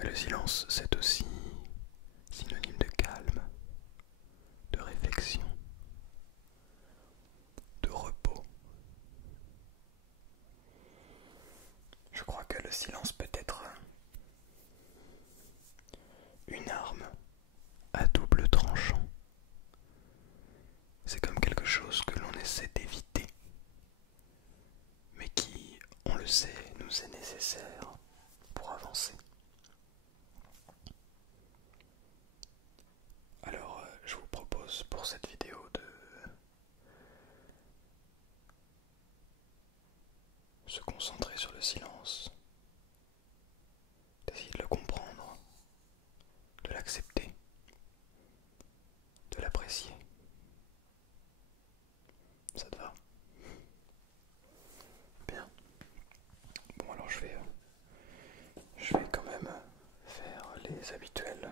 Mais le silence, c'est aussi synonyme de calme, de réflexion, de repos. Je crois que le silence peut être une arme à double tranchant. C'est comme quelque chose que l'on essaie d'éviter, mais qui, on le sait, nous est nécessaire pour avancer. Alors, je vous propose pour cette vidéo de se concentrer sur le silence, d'essayer de le comprendre, de l'accepter, de l'apprécier. Ça te va? Bien. Bon, alors je vais quand même faire les habituels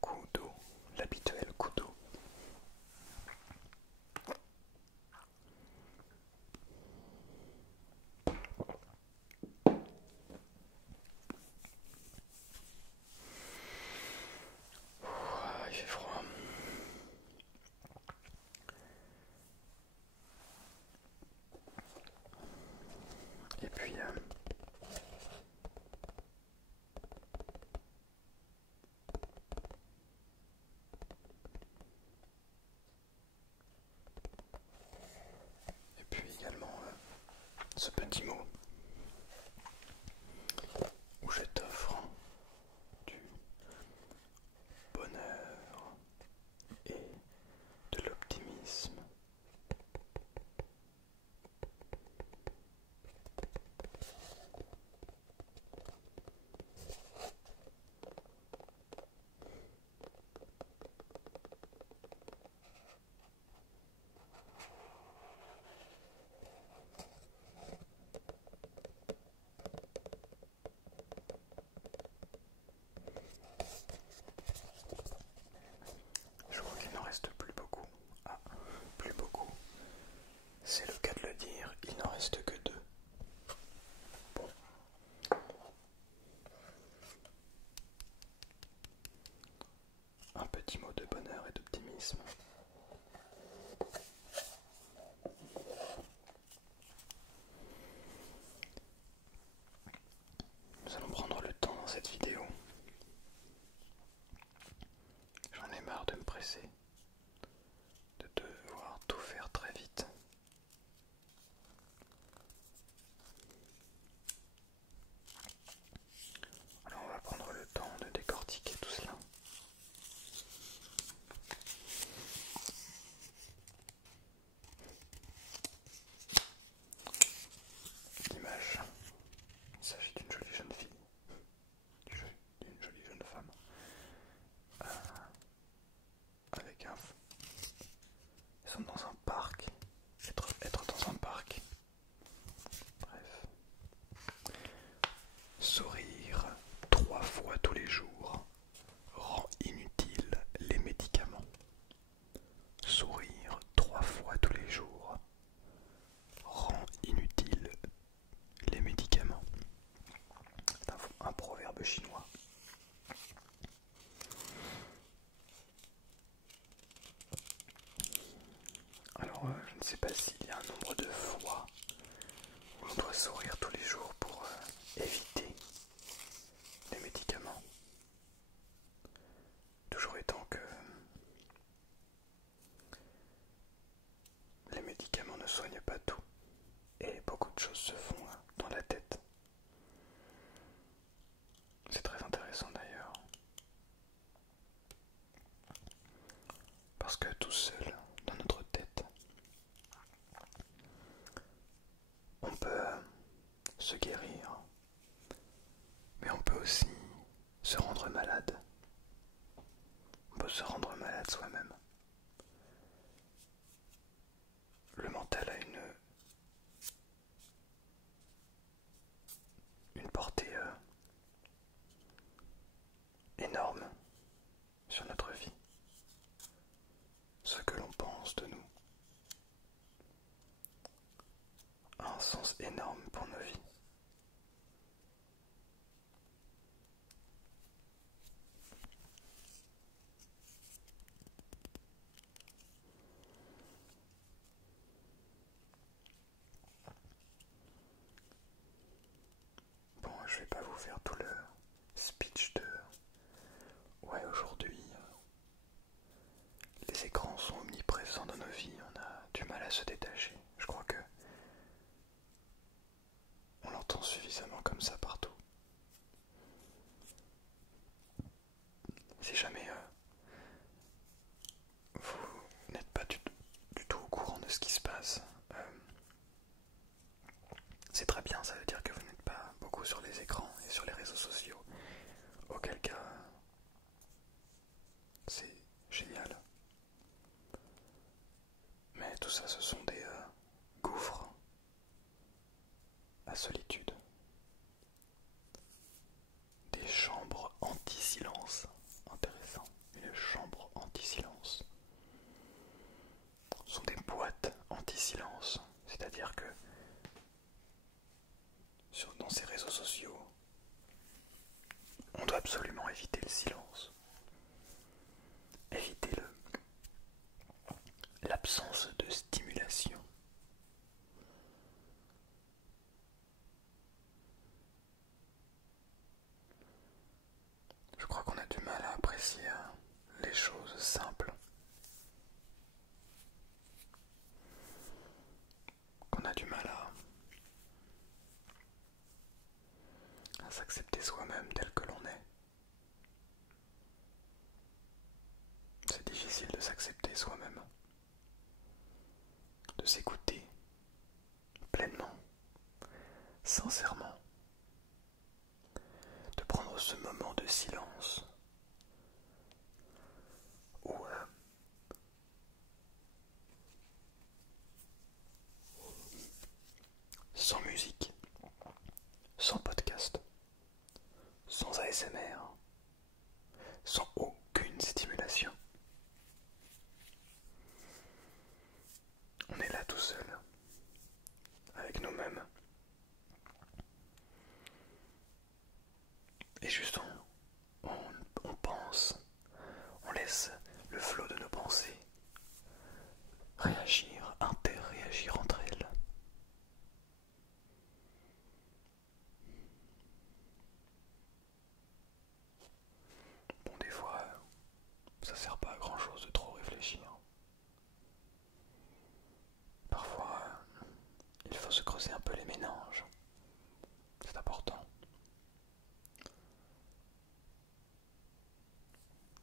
coups d'eau, l'habituel coup d'eau. Il fait froid. Et puis également ce petit mot où je t'offre du bonheur et de l'optimisme. Je crois qu'il n'en reste plus beaucoup. Ah, plus beaucoup. C'est le cas de le dire, il n'en reste que deux. Bon. Un petit mot de bonheur et d'optimisme. Nous allons prendre le temps dans cette vidéo. J'en ai marre de me presser, de devoir tout faire très vite. Alors on va prendre le temps de décortiquer tout cela. L'image, il s'agit d'une jolie jeune fille, d'une jolie jeune femme, avec un... Ils sont dans un parc, être dans un parc, bref. Sourire 3 fois tous les jours rend inutile les médicaments. Sourire 3 fois tous les jours rend inutile les médicaments. C'est un proverbe chinois. Alors, je ne sais pas s'il y a un nombre de fois où l'on doit sourire tous les jours pour éviter les médicaments. Toujours étant que les médicaments ne soignent pas tout et beaucoup de choses se font dans la tête. C'est très intéressant d'ailleurs. Parce que tout seul, dans notre tête, on peut se guérir, mais on peut aussi se rendre malade. On peut se rendre malade soi-même. Le mental a une portée énorme sur notre vie. Ce que l'on pense de nous a un sens énorme pour nos vies. je vais pas vous faire tout le speech de ouais, aujourd'hui les écrans sont omniprésents dans nos vies, on a du mal à se détacher. Je crois que on l'entend suffisamment comme ça partout. Si jamais vous n'êtes pas du tout au courant de ce qui se passe, c'est très bien, ça veut dire que vous n'êtes pas beaucoup sur les écrans et sur les réseaux sociaux. Auquel cas, c'est génial. Mais tout ça, ce sont des gouffres à solitude. Des chambres anti-silence. Intéressant. Une chambre anti-silence. Ce sont des boîtes anti-silence. C'est-à-dire que dans ces réseaux sociaux, on doit absolument éviter le silence. Éviter l'absence de stimulation. Je crois qu'on a du mal à apprécier les choses simples. Qu'on a du mal à s'accepter soi-même tel que l'on est. C'est difficile de s'accepter soi-même, de s'écouter pleinement, sincèrement, de prendre ce moment de silence où sans musique, sans podcast, sans ASMR, sans aucune stimulation. On est là tout seul, avec nous-mêmes. Et juste on pense, on laisse le flot de nos pensées réagir, interréagir entre elles. Bon, des fois, ça sert pas à grand chose de trop réfléchir. Parfois, il faut se creuser un peu les méninges. C'est important.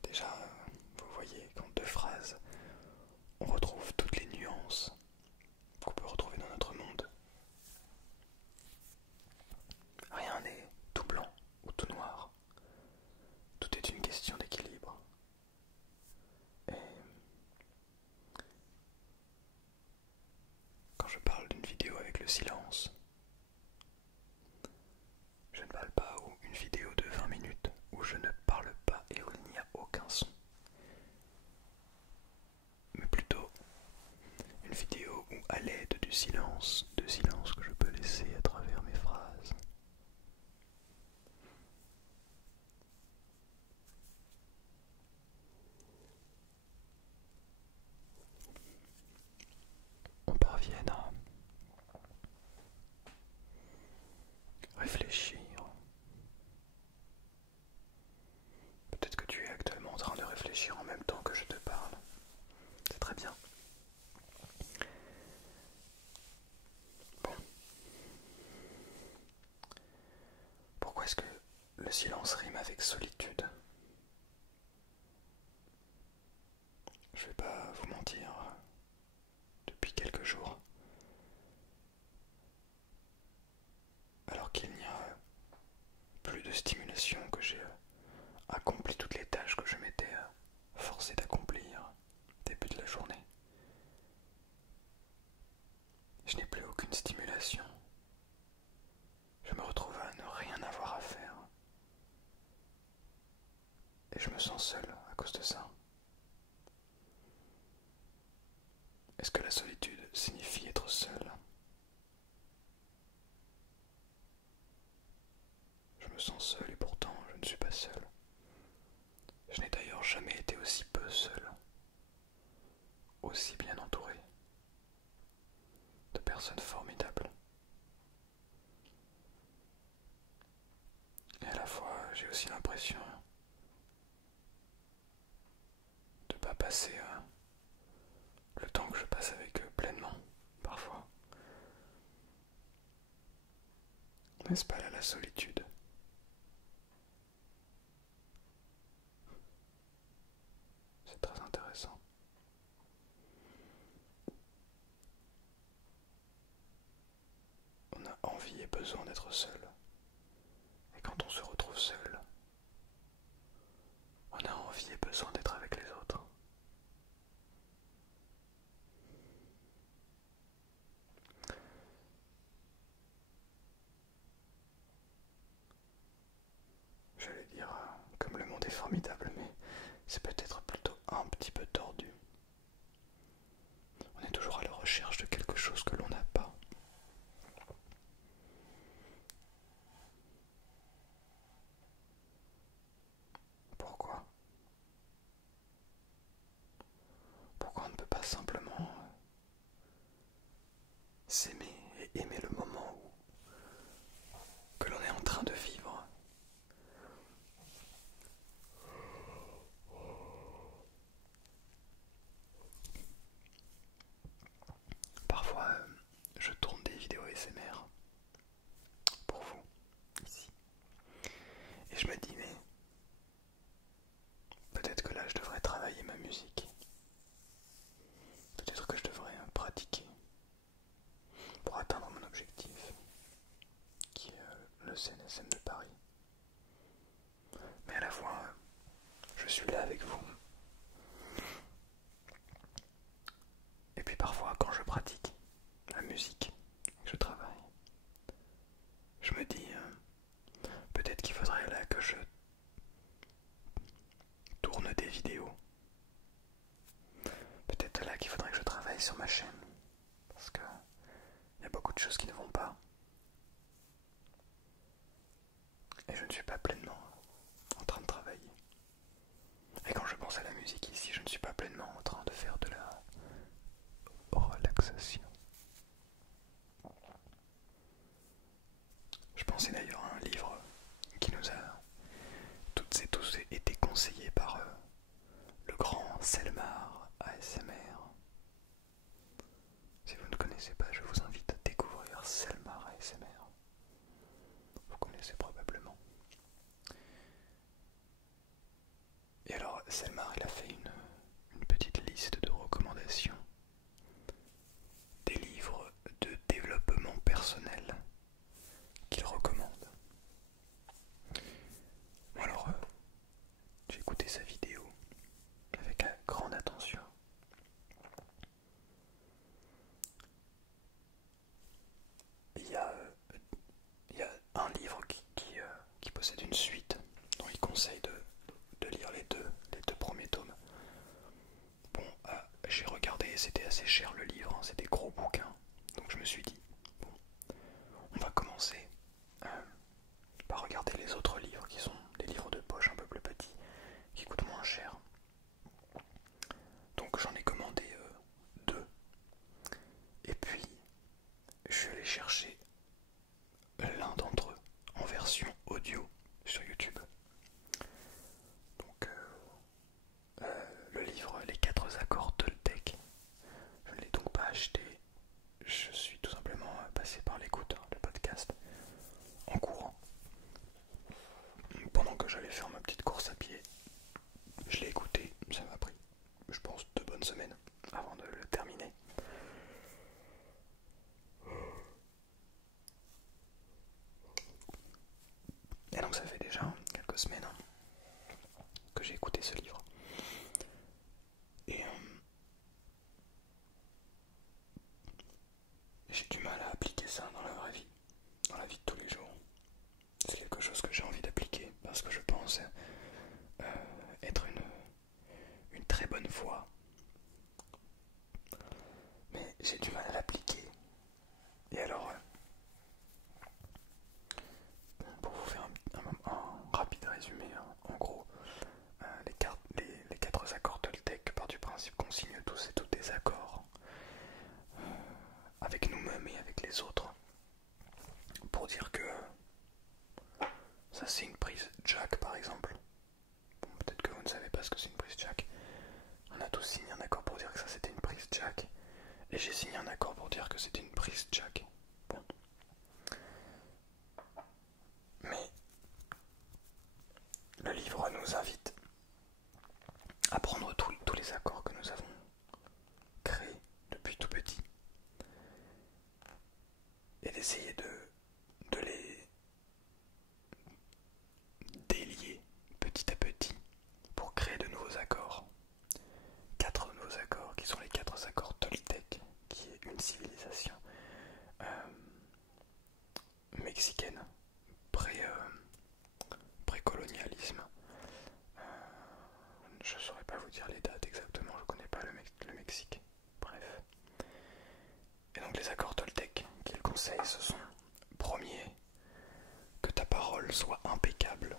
Déjà, vous voyez qu'en 2 phrases, on retrouve toutes les nuances qu'on peut retrouver dans notre monde. Rien n'est tout blanc ou tout noir. Tout est une question d'équilibre. Et quand je parle d'une vidéo avec le silence, je ne parle pas d'une vidéo de 20 minutes où je ne parle pas et où il n'y a aucun son. Mais plutôt une vidéo où, à l'aide du silence, de silence que je peux laisser à travers mes phrases, on parvienne à réfléchir. Peut-être que tu es actuellement en train de réfléchir en même temps que je te parle. C'est très bien. Bon. Pourquoi est-ce que le silence rime avec solitude? Je vais pas vous mentir, depuis quelques jours, alors qu'il n'y a plus de stimulation, que j'ai accompli toutes les tâches que je m'étais forcé d'accomplir au début de la journée, je n'ai plus aucune stimulation. Je me retrouve à ne rien avoir à faire. Et je me sens seul à cause de ça. Est-ce que la solitude signifie être seul? Je me sens seul et pourtant je ne suis pas seul. Je n'ai d'ailleurs jamais été aussi peu seul, aussi bien entouré de personnes formidables. passer le temps que je passe avec eux pleinement, parfois. N'est-ce pas là la solitude? C'est très intéressant. On a envie et besoin d'être seul. Et quand on se retrouve seul, on a envie et besoin d'être avec les autres. J'allais dire, comme le monde est formidable, mais c'est peut-être plutôt un petit peu tordu. On est toujours à la recherche de quelque chose que l'on n'a pas. Pourquoi? Pourquoi on ne peut pas simplement s'aimer et aimer le moment que l'on est en train de vivre? Parfois, je tourne des vidéos ASMR pour vous, ici. Et je me dis, mais peut-être que là, je devrais travailler ma musique. Peut-être que je devrais pratiquer pour atteindre mon objectif, qui est le CNSM de Paris. Mais à la fois, je suis là avec vous. Et puis parfois, quand je pratique la musique, que je travaille, je me dis, peut-être qu'il faudrait là que je tourne des vidéos. Peut-être là qu'il faudrait que je travaille sur ma chaîne. Parce que il y a beaucoup de choses qui ne vont pas. Et je ne suis pas pleinement en train de travailler. Et quand je pense à la musique ici, je ne suis pas pleinement en train de faire de la relaxation. Je pensais d'ailleurs à un livre qui nous a toutes et tous été conseillé par le grand Selmar ASMR. Si vous ne connaissez pas, je vous invite à découvrir Selmar ASMR. Vous connaissez probablement. Et alors, Selmar, il a fait une petite liste de recommandations des livres de développement personnel qu'il recommande. Alors, j'ai écouté sa vidéo avec grande attention. Il y a un livre qui possède une suite dont il conseille de lire les deux premiers tomes. Bon, j'ai regardé, c'était assez cher le livre, hein, c'est des gros bouquins. Donc je me suis dit, bon, on va commencer par regarder les autres livres qui sont des livres de poche un peu plus petits, qui coûtent moins cher. Donc j'en ai commandé deux. Et puis, je suis allé chercher l'un d'entre eux en version audio sur YouTube. Donc, le livre Les 4 accords Toltec, je ne l'ai donc pas acheté. Je suis tout simplement passé par l'écoute, le podcast, en courant. Pendant que j'allais faire ma petite course à pied, je l'ai écouté. Ça m'a pris, je pense, 2 bonnes semaines avant de le terminer. Et donc ça fait déjà quelques semaines que j'ai écouté ce livre. Et j'ai du mal à appliquer ça dans la vraie vie, dans la vie de tous les jours. C'est quelque chose que j'ai envie d'appliquer parce que je pense être une très bonne foi. Mais j'ai du mal à l'appliquer. Et alors, pour vous faire un rapide résumé, hein, en gros, les 4 accords Toltec partent du principe qu'on signe tous et toutes des accords avec nous-mêmes et avec les autres pour dire que ça c'est une prise jack par exemple. Bon, peut-être que vous ne savez pas ce que c'est une prise jack. On a tous essayer de les délier petit à petit pour créer de nouveaux accords. 4 nouveaux accords qui sont les 4 accords Toltec, qui est une civilisation mexicaine pré-colonialisme. Je ne saurais pas vous dire les dates exactement, je ne connais pas le Mexique. Bref. Et donc les accords Toltec qu'ils conseillent, ce sont: premier, que ta parole soit impeccable.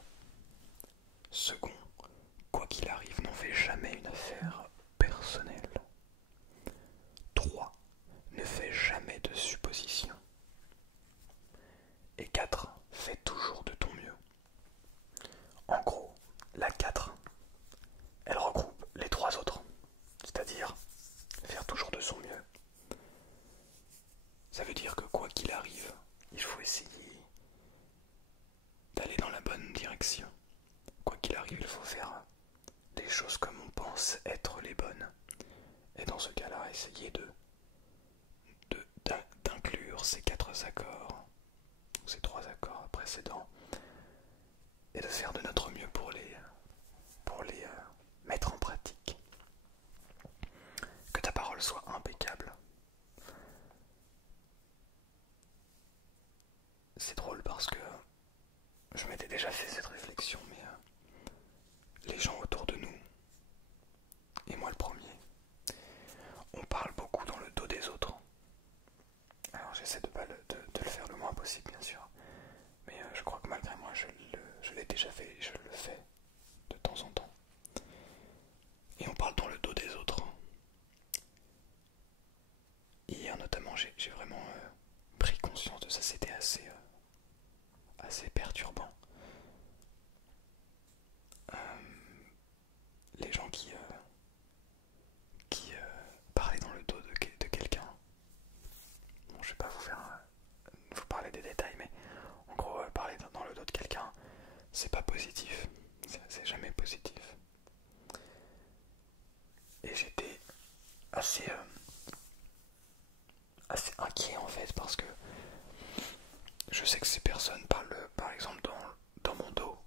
Second, quoi qu'il arrive, n'en fais jamais une affaire personnelle. 3. Ne fais jamais de suppositions. Et 4. Fais toujours de ton mieux. En gros, la 4, elle regroupe les 3 autres. C'est-à-dire faire toujours de son mieux. Ça veut dire que quoi qu'il arrive, il faut essayer d'aller dans la bonne direction. Quoi qu'il arrive, il faut faire des choses comme on pense être les bonnes. Et dans ce cas-là, essayer d'inclure ces 4 accords, ces 3 accords précédents, et de faire de notre mieux pour les mettre en pratique. Que ta parole soit impeccable. C'est drôle parce que je m'étais déjà fait cette réflexion, mais les gens autour de nous, et moi le premier, on parle beaucoup dans le dos des autres. Alors j'essaie de le faire le moins possible, bien sûr, mais je crois que malgré moi je l'ai déjà fait et je le fais de temps en temps. Et on parle dans le dos des autres. Hier notamment, j'ai vraiment pris conscience de ça, c'était assez perturbant. Les gens qui parlaient dans le dos de quelqu'un. Bon, je vais pas vous parler des détails, mais en gros, parler dans le dos de quelqu'un, c'est pas positif. C'est jamais positif. Et j'étais assez inquiet en fait, parce que je sais que ces personnes parlent par exemple dans mon dos,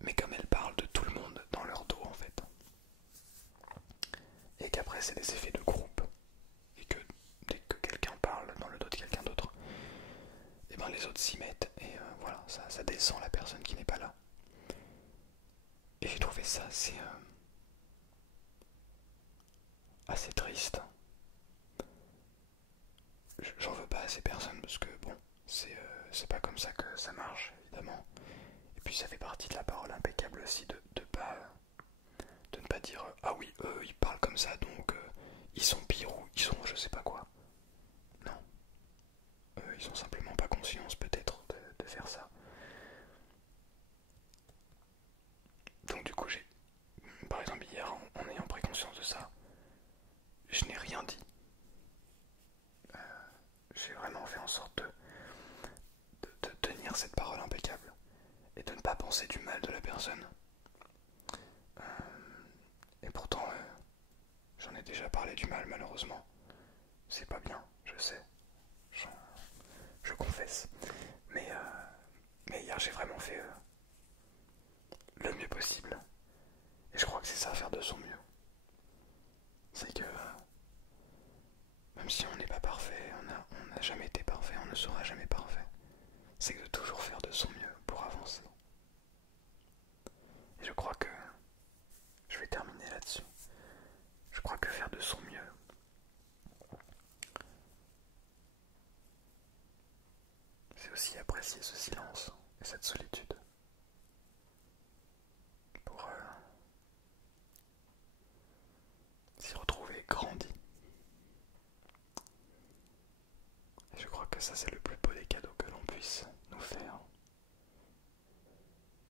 mais comme elles parlent de tout le monde dans leur dos en fait. Et qu'après c'est des effets de groupe, et que dès que quelqu'un parle dans le dos de quelqu'un d'autre, et ben les autres s'y mettent, et voilà, ça descend la personne qui n'est pas là. Et j'ai trouvé ça assez triste. J'en veux pas à ces personnes parce que bon, c'est pas comme ça que ça marche évidemment. Et puis ça fait partie de la parole impeccable aussi de ne pas dire ah oui, eux ils parlent comme ça donc ils sont pires ou ils sont je sais pas quoi. Non. Ils ont simplement pas conscience peut-être de faire ça. Donc du coup par exemple hier en ayant pris conscience de ça, je n'ai rien dit. J'ai vraiment fait en sorte de tenir cette parole impeccable et de ne pas penser du mal de la personne. Et pourtant, j'en ai déjà parlé du mal malheureusement. C'est pas bien, je sais. Je confesse. Mais hier j'ai vraiment fait le mieux possible. Et je crois que c'est ça, faire de son mieux. C'est que même si on n'est pas parfait, on n'a jamais été parfait, on ne sera jamais parfait. C'est de toujours faire de son mieux pour avancer. Et je crois que je vais terminer là-dessus. Je crois que faire de son mieux, c'est aussi apprécier ce silence et cette solitude pour s'y retrouver grandi. Et je crois que ça, c'est le plus beau des cadeaux que l'on puisse nous faire.